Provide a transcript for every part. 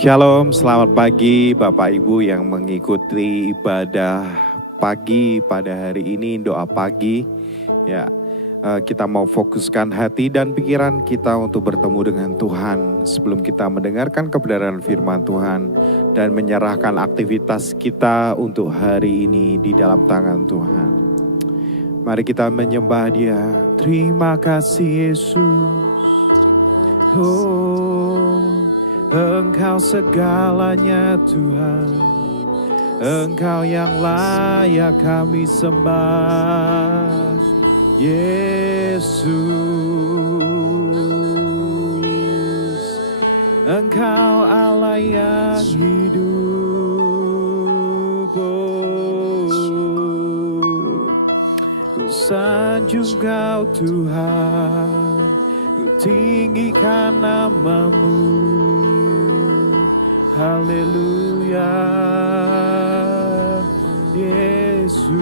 Shalom, selamat pagi Bapak Ibu yang mengikuti ibadah pagi pada hari ini, doa pagi. Ya, kita mau fokuskan hati dan pikiran kita untuk bertemu dengan Tuhan sebelum kita mendengarkan kebenaran firman Tuhan dan menyerahkan aktivitas kita untuk hari ini di dalam tangan Tuhan. Mari kita menyembah Dia. Terima kasih Yesus. Engkau segalanya Tuhan, Engkau yang layak kami sembah, Yesus. Engkau Allah yang hidup, ku sanjung Kau Tuhan, ku tinggikan namamu. Haleluya, Yesus.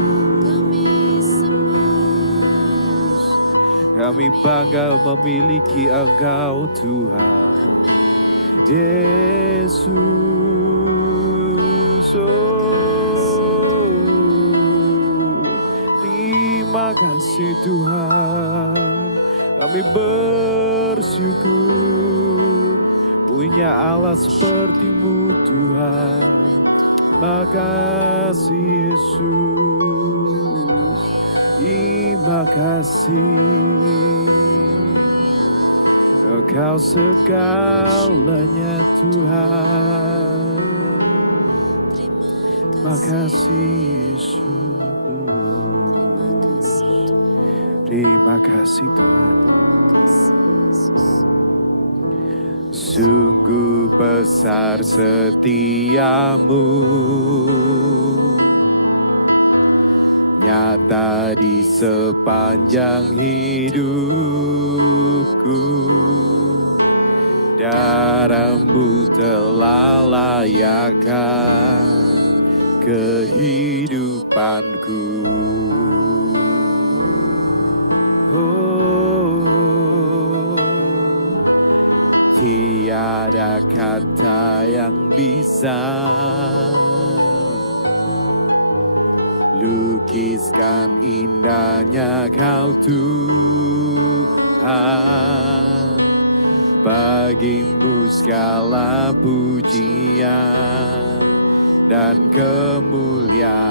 Kami bangga memiliki Engkau Tuhan, Yesus. Terima kasih Tuhan, kami bersyukur punya Allah seperti-Mu Tuhan. Makasih Yesus, terima kasih. Engkau segalanya Tuhan. Makasih Yesus, terima kasih Tuhan. Sungguh besar setiamu, nyata di sepanjang hidupku. Darah-Mu telah layakkan kehidupanku. Tiada kata yang bisa lukiskan indahnya Kau Tuhan. Bagimu segala pujian dan kemuliaan.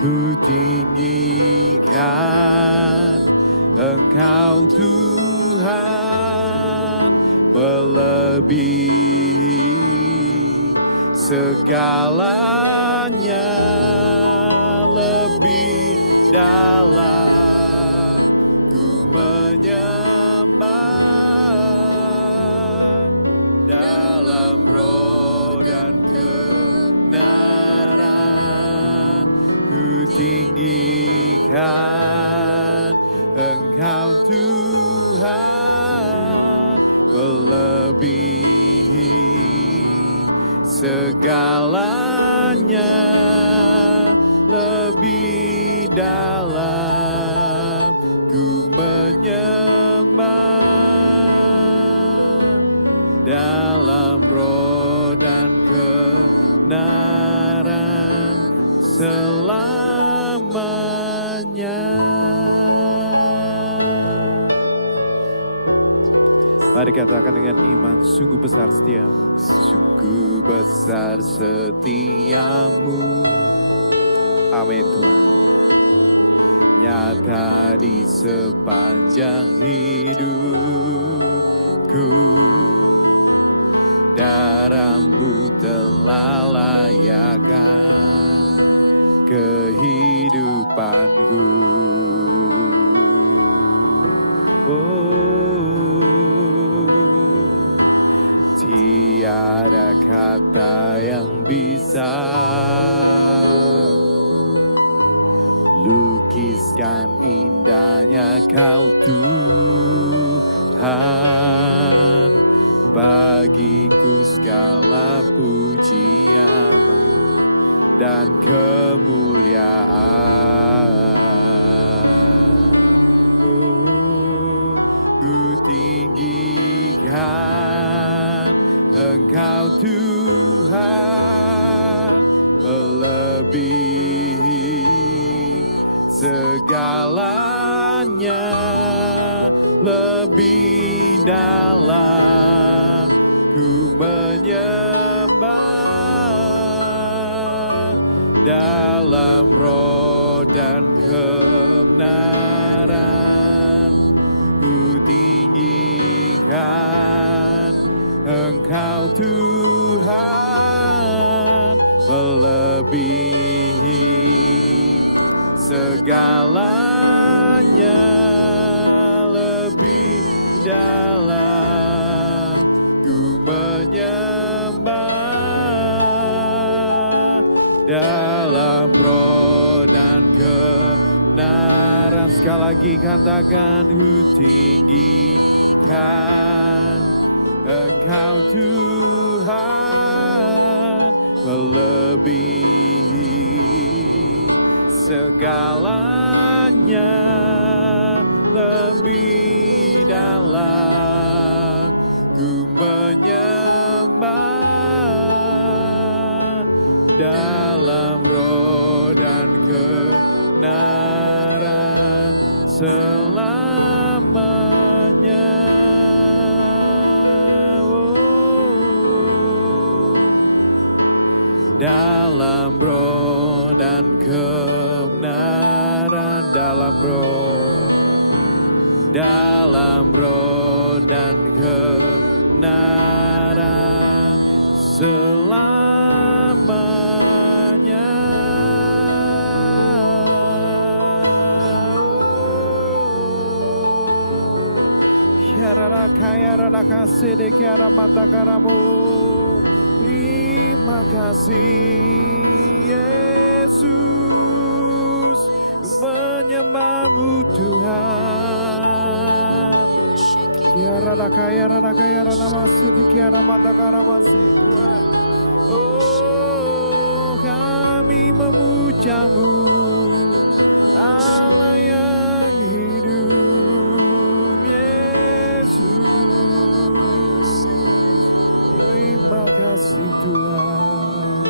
Ku tinggikan Engkau Tuhan, melebihi segalanya, lebih dalam ku menyembah dalam roh dan kebenaran. Ku tinggikan Engkau Tuhan, melebihi segalanya, lebih dalam ku menyembah dalam roh dan kebenaran selamanya. Mari katakan dengan iman, sungguh besar setiamu, sungguh besar setiamu. Amin Tuhan. Nyata di sepanjang hidupku, darah-Mu telah layakkan kehidupanku. Tiada kata yang bisa lukiskan indahnya Kau Tuhan. Bagiku segala pujian dan kemuliaan. Ku segalanya, lebih dalam ku menyembah dalam roh dan kebenaran. Ku tinggikan Engkau Tuhan, melebihi segalanya, lebih dalam ku menyembah dalam roh dan kebenaran. Sekali lagi katakan, ku tinggikan Engkau Tuhan, melebihi segalanya, lebih dalam ku menyembah dalam roh dan kebenaran selamanya. Dalam roh dan kebenaran, dalam roh dan kebenaran selamanya. Yarara kaya rara kasih de kiara mata karamu. Terima kasih Yesus, menyembahmu Tuhan. Kiara rada masih di kiara mata karamasi Tuhan. Oh, kami memujamu, Allah yang hidup, Yesus. Terima kasih Tuhan,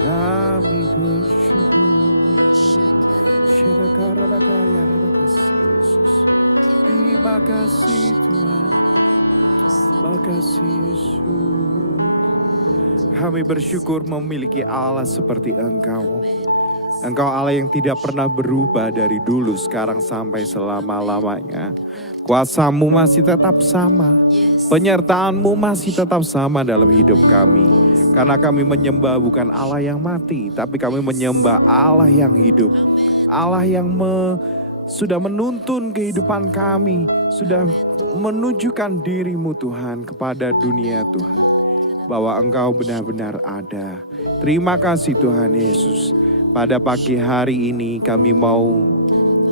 kami bersyukur. Terima kasih Tuhan, terima kasih Yesus. Kami bersyukur memiliki Allah seperti Engkau. Engkau Allah yang tidak pernah berubah dari dulu, sekarang sampai selama-lamanya. Kuasa-Mu masih tetap sama, penyertaan-Mu masih tetap sama dalam hidup kami. Karena kami menyembah bukan Allah yang mati, tapi kami menyembah Allah yang hidup. Allah yang sudah menuntun kehidupan kami, sudah menunjukkan diri-Mu Tuhan kepada dunia Tuhan, bahwa Engkau benar-benar ada. Terima kasih Tuhan Yesus. Pada pagi hari ini kami mau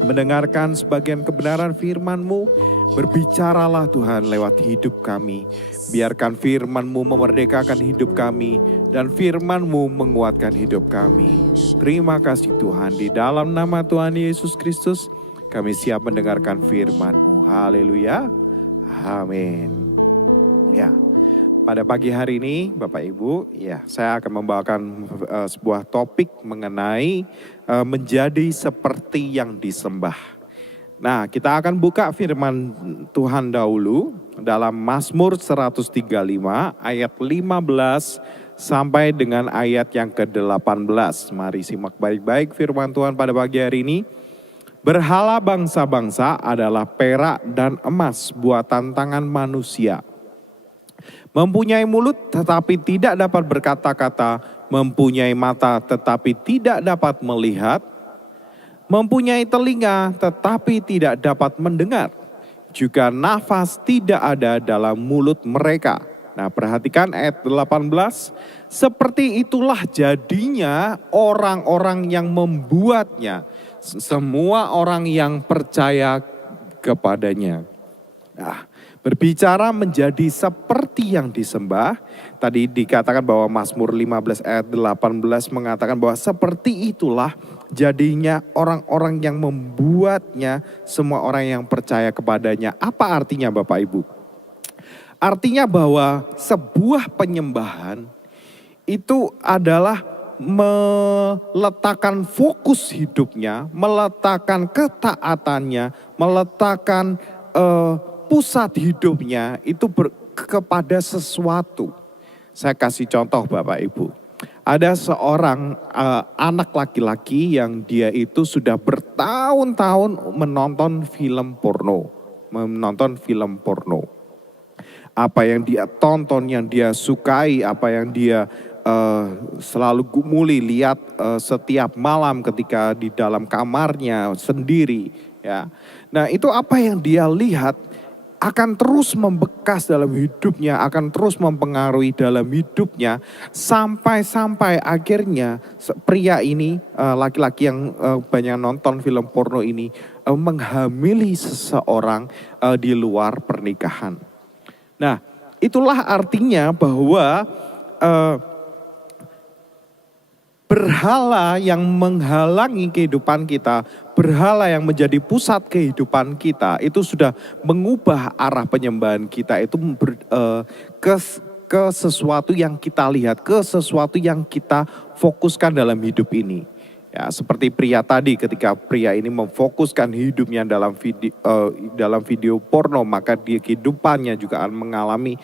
mendengarkan sebagian kebenaran firman-Mu. Berbicaralah Tuhan lewat hidup kami. Biarkan firman-Mu memerdekakan hidup kami, dan firman-Mu menguatkan hidup kami. Terima kasih Tuhan, di dalam nama Tuhan Yesus Kristus kami siap mendengarkan firman-Mu. Haleluya, amin. Ya, pada pagi hari ini Bapak Ibu, ya saya akan membawakan sebuah topik mengenai menjadi seperti yang disembah. Nah, kita akan buka firman Tuhan dahulu dalam Mazmur 135 ayat 15 sampai dengan ayat yang ke-18. Mari simak baik-baik firman Tuhan pada pagi hari ini. Berhala bangsa-bangsa adalah perak dan emas buatan tangan manusia. Mempunyai mulut tetapi tidak dapat berkata-kata, mempunyai mata tetapi tidak dapat melihat, mempunyai telinga tetapi tidak dapat mendengar, juga nafas tidak ada dalam mulut mereka. Nah, perhatikan ayat 18, seperti itulah jadinya orang-orang yang membuatnya, semua orang yang percaya kepadanya. Nah, berbicara menjadi seperti yang disembah, tadi dikatakan bahwa Mazmur 15 ayat 18 mengatakan bahwa seperti itulah jadinya orang-orang yang membuatnya, semua orang yang percaya kepadanya. Apa artinya Bapak Ibu? Artinya bahwa sebuah penyembahan itu adalah meletakkan fokus hidupnya, meletakkan ketaatannya, meletakkan pusat hidupnya itu kepada sesuatu. Saya kasih contoh Bapak Ibu. Ada seorang anak laki-laki yang dia itu sudah bertahun-tahun menonton film porno. Apa yang dia tonton, yang dia sukai, apa yang dia selalu gumuli lihat setiap malam ketika di dalam kamarnya sendiri. Ya, nah itu apa yang dia lihat akan terus membekas dalam hidupnya, akan terus mempengaruhi dalam hidupnya, sampai akhirnya pria ini, laki-laki yang banyak nonton film porno ini, menghamili seseorang di luar pernikahan. Nah, itulah artinya bahwa berhala yang menghalangi kehidupan kita, berhala yang menjadi pusat kehidupan kita, itu sudah mengubah arah penyembahan kita itu ke sesuatu yang kita lihat, ke sesuatu yang kita fokuskan dalam hidup ini. Ya, seperti pria tadi, ketika pria ini memfokuskan hidupnya dalam video porno, maka dia kehidupannya juga akan mengalami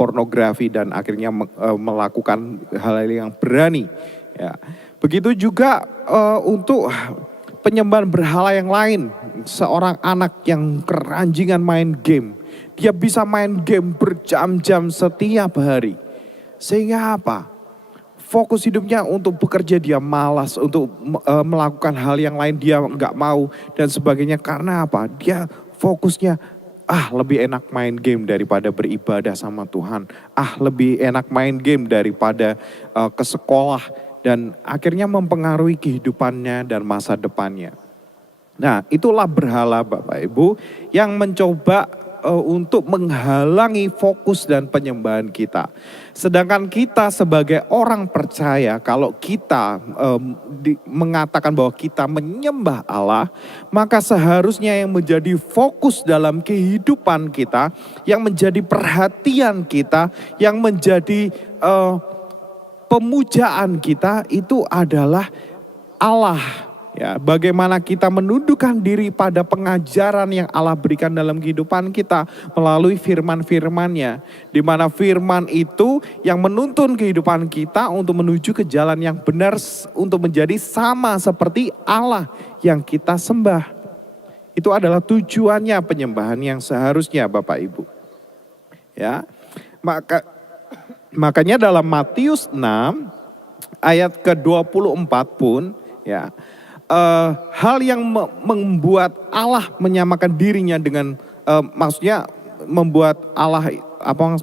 pornografi dan akhirnya melakukan hal-hal yang berani. Ya, begitu juga untuk penyembahan berhala yang lain. Seorang anak yang keranjingan main game, dia bisa main game berjam-jam setiap hari. Sehingga apa? Fokus hidupnya untuk bekerja dia malas, untuk melakukan hal yang lain dia nggak mau dan sebagainya. Karena apa? Dia fokusnya lebih enak main game daripada beribadah sama Tuhan. Lebih enak main game daripada ke sekolah. Dan akhirnya mempengaruhi kehidupannya dan masa depannya. Nah, itulah berhala Bapak Ibu yang mencoba untuk menghalangi fokus dan penyembahan kita. Sedangkan kita sebagai orang percaya, kalau kita mengatakan bahwa kita menyembah Allah, maka seharusnya yang menjadi fokus dalam kehidupan kita, yang menjadi perhatian kita, yang menjadi pemujaan kita itu adalah Allah. Ya, bagaimana kita menundukkan diri pada pengajaran yang Allah berikan dalam kehidupan kita melalui firman-firman-Nya, di mana firman itu yang menuntun kehidupan kita untuk menuju ke jalan yang benar, untuk menjadi sama seperti Allah yang kita sembah. Itu adalah tujuannya penyembahan yang seharusnya Bapak Ibu. Ya, makanya dalam Matius 6 ayat ke-24 pun ya, hal yang membuat Allah menyamakan dirinya dengan maksudnya membuat Allah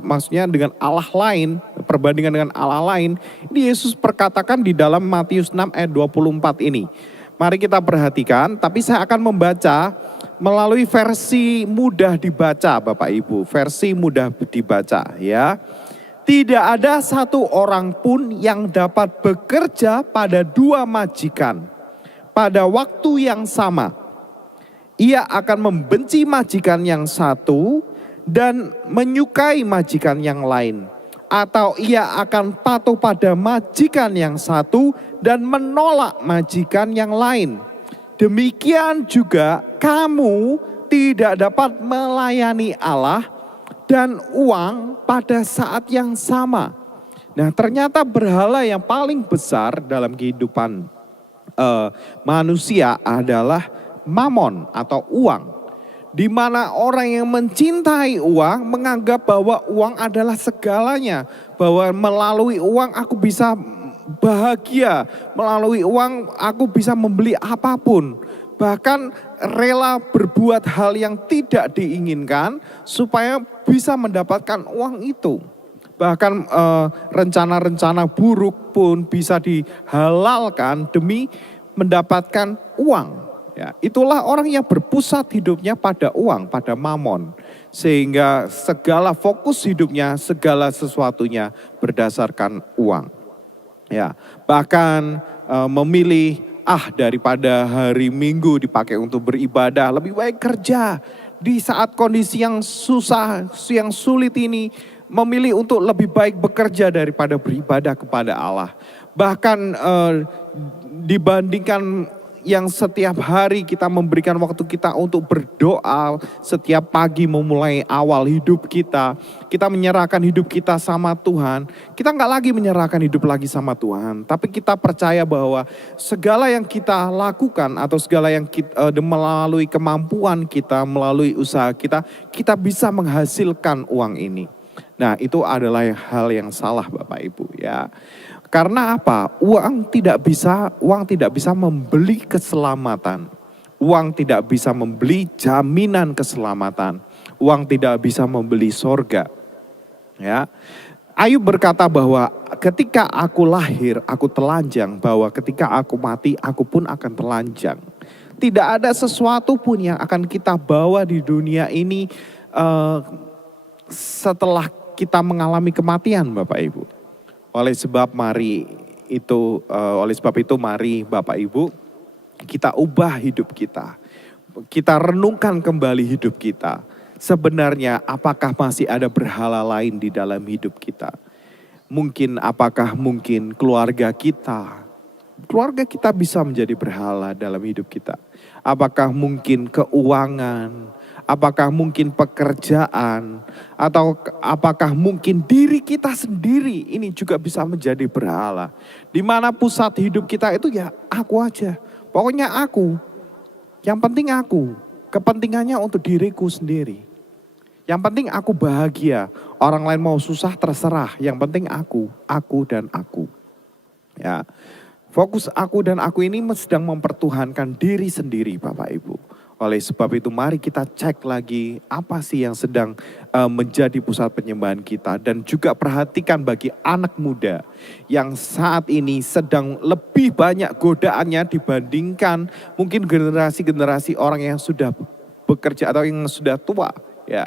maksudnya dengan Allah lain, perbandingan dengan Allah lain, ini Yesus perkatakan di dalam Matius 6 ayat 24 ini. Mari kita perhatikan, tapi saya akan membaca melalui versi mudah dibaca Bapak Ibu, versi mudah dibaca ya. Tidak ada satu orang pun yang dapat bekerja pada dua majikan pada waktu yang sama. Ia akan membenci majikan yang satu dan menyukai majikan yang lain. Atau ia akan patuh pada majikan yang satu dan menolak majikan yang lain. Demikian juga kamu tidak dapat melayani Allah dan uang pada saat yang sama. Nah, ternyata berhala yang paling besar dalam kehidupan manusia adalah mamon atau uang. Di mana orang yang mencintai uang menganggap bahwa uang adalah segalanya, bahwa melalui uang aku bisa bahagia, melalui uang aku bisa membeli apapun. Bahkan rela berbuat hal yang tidak diinginkan supaya bisa mendapatkan uang itu. Bahkan rencana-rencana buruk pun bisa dihalalkan demi mendapatkan uang. Ya, itulah orang yang berpusat hidupnya pada uang, pada mamon. Sehingga segala fokus hidupnya, segala sesuatunya berdasarkan uang. Ya, bahkan memilih daripada hari Minggu dipakai untuk beribadah, lebih baik kerja. Di saat kondisi yang susah, yang sulit ini, memilih untuk lebih baik bekerja daripada beribadah kepada Allah. Bahkan dibandingkan yang setiap hari kita memberikan waktu kita untuk berdoa, setiap pagi memulai awal hidup kita menyerahkan hidup kita sama Tuhan. Kita nggak lagi menyerahkan hidup lagi sama Tuhan, tapi kita percaya bahwa segala yang kita lakukan atau segala yang kita, melalui kemampuan kita, melalui usaha kita bisa menghasilkan uang ini. Nah, itu adalah hal yang salah Bapak Ibu ya. Karena apa? Uang tidak bisa membeli keselamatan. Uang tidak bisa membeli jaminan keselamatan. Uang tidak bisa membeli sorga. Ya. Ayub berkata bahwa ketika aku lahir, aku telanjang. Bahwa ketika aku mati, aku pun akan telanjang. Tidak ada sesuatu pun yang akan kita bawa di dunia ini setelah kita mengalami kematian Bapak Ibu. Oleh sebab itu mari Bapak Ibu kita ubah hidup kita. Kita renungkan kembali hidup kita. Sebenarnya apakah masih ada berhala lain di dalam hidup kita? Apakah mungkin keluarga kita bisa menjadi berhala dalam hidup kita? Apakah mungkin keuangan? Apakah mungkin pekerjaan, atau apakah mungkin diri kita sendiri ini juga bisa menjadi berhala? Di mana pusat hidup kita itu ya aku aja. Pokoknya aku. Yang penting aku. Kepentingannya untuk diriku sendiri. Yang penting aku bahagia. Orang lain mau susah terserah. Yang penting aku dan aku. Ya. Fokus aku dan aku ini sedang mempertuhankan diri sendiri Bapak Ibu. Oleh sebab itu mari kita cek lagi apa sih yang sedang menjadi pusat penyembahan kita. Dan juga perhatikan bagi anak muda yang saat ini sedang lebih banyak godaannya dibandingkan mungkin generasi-generasi orang yang sudah bekerja atau yang sudah tua. Ya.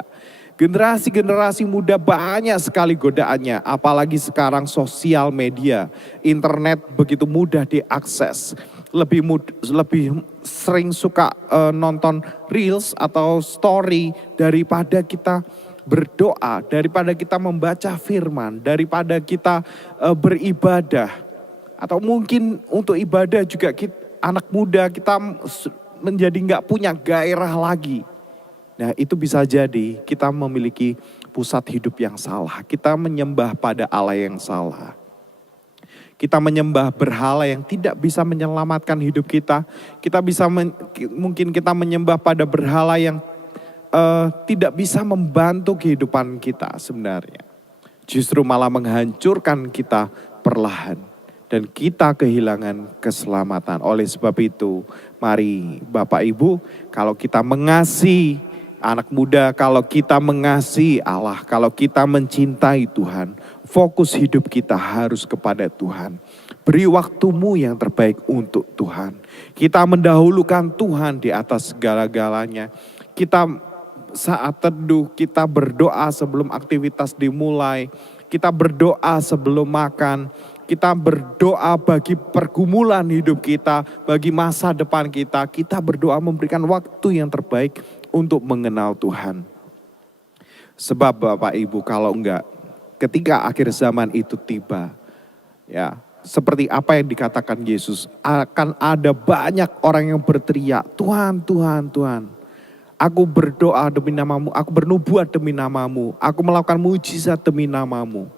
Generasi-generasi muda banyak sekali godaannya, apalagi sekarang sosial media, internet begitu mudah diakses. Lebih sering suka nonton reels atau story daripada kita berdoa, daripada kita membaca firman, daripada kita beribadah. Atau mungkin untuk ibadah juga anak muda kita menjadi nggak punya gairah lagi. Nah itu bisa jadi kita memiliki pusat hidup yang salah. Kita menyembah pada Allah yang salah. Kita menyembah berhala yang tidak bisa menyelamatkan hidup kita. Mungkin kita menyembah pada berhala yang tidak bisa membantu kehidupan kita sebenarnya. Justru malah menghancurkan kita perlahan. Dan kita kehilangan keselamatan. Oleh sebab itu mari Bapak Ibu, kalau kita mengasihi anak muda, kalau kita mengasihi Allah, kalau kita mencintai Tuhan, fokus hidup kita harus kepada Tuhan. Beri waktumu yang terbaik untuk Tuhan. Kita mendahulukan Tuhan di atas segala-galanya. Kita saat teduh, kita berdoa sebelum aktivitas dimulai. Kita berdoa sebelum makan. Kita berdoa bagi pergumulan hidup kita, bagi masa depan kita. Kita berdoa memberikan waktu yang terbaik untuk mengenal Tuhan. Sebab Bapak Ibu kalau enggak, ketika akhir zaman itu tiba, ya seperti apa yang dikatakan Yesus, akan ada banyak orang yang berteriak, Tuhan, Tuhan, Tuhan. Aku berdoa demi namamu, aku bernubuat demi namamu, aku melakukan mujizat demi namamu.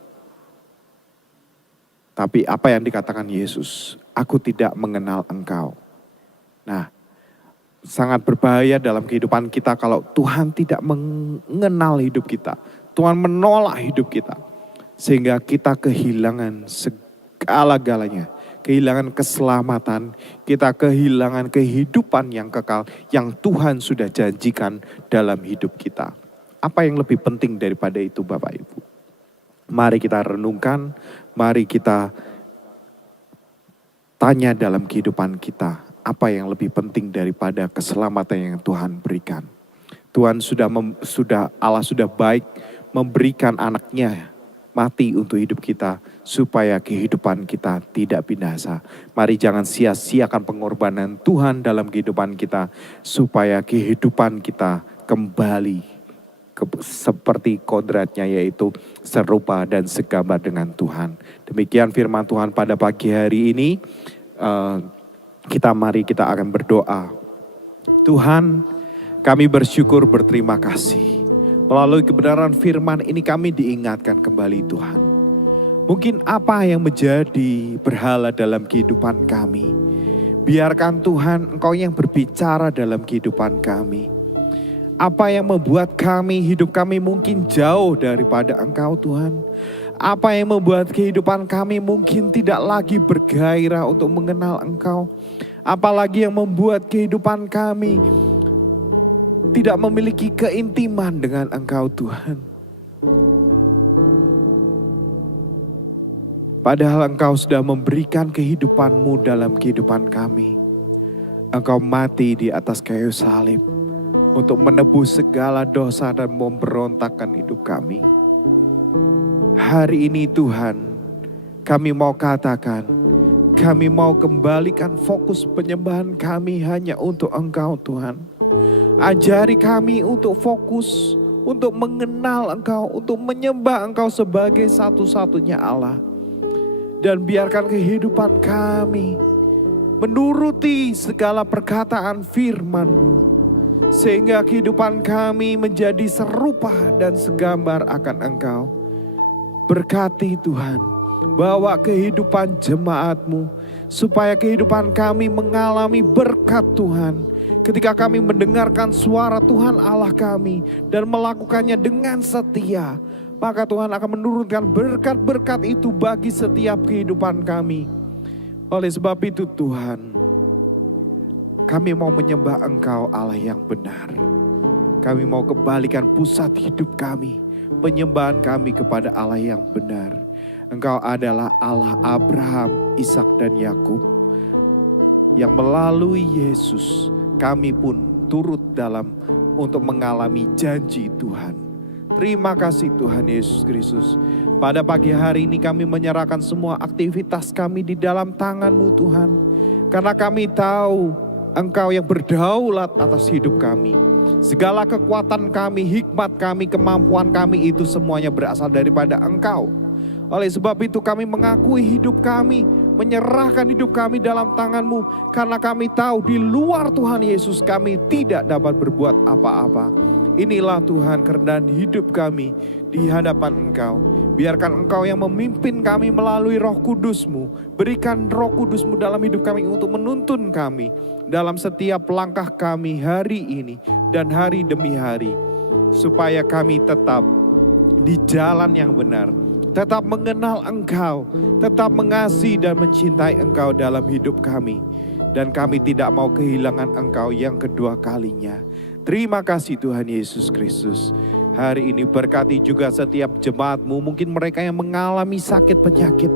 Tapi apa yang dikatakan Yesus, aku tidak mengenal engkau. Nah, sangat berbahaya dalam kehidupan kita kalau Tuhan tidak mengenal hidup kita. Tuhan menolak hidup kita. Sehingga kita kehilangan segala-galanya. Kehilangan keselamatan, kita kehilangan kehidupan yang kekal yang Tuhan sudah janjikan dalam hidup kita. Apa yang lebih penting daripada itu Bapak Ibu? Mari kita renungkan, mari kita tanya dalam kehidupan kita. Apa yang lebih penting daripada keselamatan yang Tuhan berikan. Tuhan Allah sudah baik memberikan anaknya mati untuk hidup kita supaya kehidupan kita tidak binasa. Mari jangan sia-siakan pengorbanan Tuhan dalam kehidupan kita supaya kehidupan kita kembali seperti kodratnya, yaitu serupa dan segambar dengan Tuhan. Demikian firman Tuhan pada pagi hari ini. Mari kita akan berdoa. Tuhan, kami bersyukur, berterima kasih. Melalui kebenaran firman ini kami diingatkan kembali Tuhan. Mungkin apa yang menjadi berhala dalam kehidupan kami, biarkan Tuhan Engkau yang berbicara dalam kehidupan kami. Apa yang membuat hidup kami mungkin jauh daripada Engkau Tuhan. Apa yang membuat kehidupan kami mungkin tidak lagi bergairah untuk mengenal Engkau. Apalagi yang membuat kehidupan kami tidak memiliki keintiman dengan Engkau Tuhan. Padahal Engkau sudah memberikan kehidupan-Mu dalam kehidupan kami. Engkau mati di atas kayu salib untuk menebus segala dosa dan memberontakkan hidup kami. Hari ini Tuhan, kami mau katakan, kami mau kembalikan fokus penyembahan kami hanya untuk Engkau Tuhan. Ajari kami untuk fokus, untuk mengenal Engkau, untuk menyembah Engkau sebagai satu-satunya Allah. Dan biarkan kehidupan kami menuruti segala perkataan firman-Mu. Sehingga kehidupan kami menjadi serupa dan segambar akan Engkau. Berkati Tuhan, bawa kehidupan jemaat-Mu, supaya kehidupan kami mengalami berkat Tuhan. Ketika kami mendengarkan suara Tuhan Allah kami dan melakukannya dengan setia, maka Tuhan akan menurunkan berkat-berkat itu bagi setiap kehidupan kami. Oleh sebab itu Tuhan, kami mau menyembah Engkau Allah yang benar. Kami mau kembalikan pusat hidup kami, penyembahan kami kepada Allah yang benar. Engkau adalah Allah Abraham, Ishak dan Yakub, yang melalui Yesus kami pun turut untuk mengalami janji Tuhan. Terima kasih Tuhan Yesus Kristus. Pada pagi hari ini kami menyerahkan semua aktivitas kami di dalam tangan-Mu Tuhan. Karena kami tahu Engkau yang berdaulat atas hidup kami. Segala kekuatan kami, hikmat kami, kemampuan kami itu semuanya berasal daripada Engkau. Oleh sebab itu kami mengakui hidup kami, menyerahkan hidup kami dalam tangan-Mu. Karena kami tahu di luar Tuhan Yesus kami tidak dapat berbuat apa-apa. Inilah Tuhan kerendahan hidup kami di hadapan Engkau. Biarkan Engkau yang memimpin kami melalui Roh Kudus-Mu. Berikan Roh Kudus-Mu dalam hidup kami untuk menuntun kami dalam setiap langkah kami hari ini dan hari demi hari. Supaya kami tetap di jalan yang benar. Tetap mengenal Engkau. Tetap mengasihi dan mencintai Engkau dalam hidup kami. Dan kami tidak mau kehilangan Engkau yang kedua kalinya. Terima kasih Tuhan Yesus Kristus. Hari ini berkati juga setiap jemaat-Mu. Mungkin mereka yang mengalami sakit penyakit.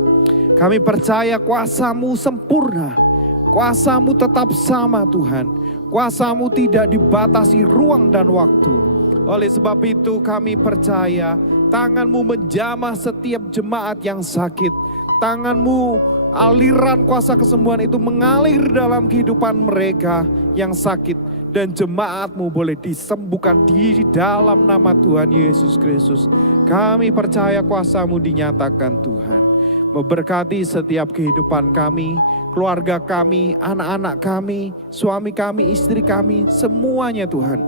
Kami percaya kuasa-Mu sempurna. Kuasa-Mu tetap sama Tuhan. Kuasa-Mu tidak dibatasi ruang dan waktu. Oleh sebab itu kami percaya tangan-Mu menjamah setiap jemaat yang sakit. Tangan-Mu, aliran kuasa kesembuhan itu mengalir dalam kehidupan mereka yang sakit. Dan jemaat-Mu boleh disembuhkan di dalam nama Tuhan Yesus Kristus. Kami percaya kuasa-Mu dinyatakan Tuhan. Memberkati setiap kehidupan kami, keluarga kami, anak-anak kami, suami kami, istri kami, semuanya Tuhan.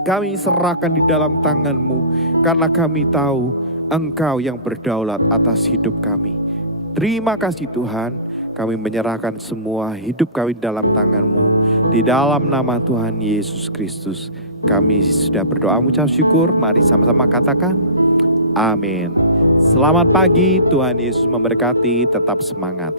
Kami serahkan di dalam tangan-Mu. Karena kami tahu Engkau yang berdaulat atas hidup kami. Terima kasih Tuhan. Kami menyerahkan semua hidup kami dalam tangan-Mu. Di dalam nama Tuhan Yesus Kristus. Kami sudah berdoa mengucap syukur. Mari sama-sama katakan. Amin. Selamat pagi, Tuhan Yesus memberkati. Tetap semangat.